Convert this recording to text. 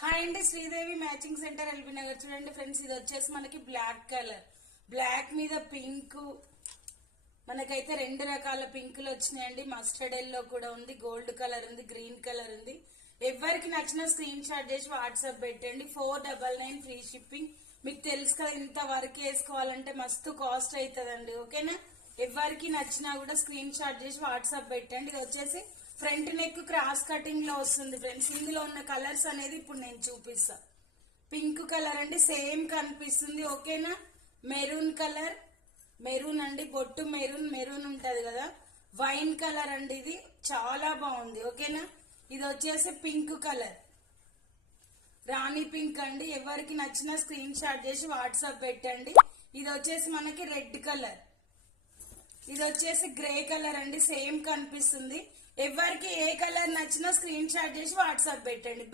Hi అండి, Sridevi matching centre LB Nagar. చూడండి friends, ఇది వచ్చేసి మనకి బ్లాక్ కలర్, బ్లాక్ మీద పింక్. మనకైతే రెండు రకాల పింకులు వచ్చినాయండి. మస్టర్డ్ ఎల్లో కూడా ఉంది, గోల్డ్ కలర్ ఉంది, గ్రీన్ కలర్ ఉంది. ఎవరికి నచ్చిన స్క్రీన్ షాట్ చేసి వాట్సాప్ పెట్టండి. 499 ఫ్రీ షిప్పింగ్. మీకు తెలుసు కదా, ఇంత వర్క్ వేసుకోవాలంటే మస్తు కాస్ట్ అవుతుందండి. ఓకేనా? ఎవరికి నచ్చినా కూడా స్క్రీన్ షాట్ చేసి వాట్సాప్ పెట్టండి. ఇది వచ్చేసి ఫ్రంట్ నెక్ క్రాస్ కటింగ్ లో వస్తుంది ఫ్రెండ్స్. ఇందులో ఉన్న కలర్స్ అనేది ఇప్పుడు నేను చూపిస్తా. పింక్ కలర్ అండి, సేమ్ కనిపిస్తుంది. ఓకేనా? మెరూన్ కలర్, మెరూన్ అండి, బొట్టు మెరూన్, మెరూన్ ఉంటది కదా, వైన్ కలర్ అండి. ఇది చాలా బాగుంది. ఓకేనా? ఇది వచ్చేసి పింక్ కలర్, రాణి పింక్ అండి. ఎవరికి నచ్చిన స్క్రీన్ షాట్ చేసి వాట్సాప్ పెట్టండి. ఇది వచ్చేసి మనకి రెడ్ కలర్, ఇది వచ్చేసి గ్రే కలర్ అండి, సేమ్ కనిపిస్తుంది. ఎవరికి ఏ కలర్ నచ్చినా స్క్రీన్ షాట్ చేసి వాట్సాప్ పెట్టండి.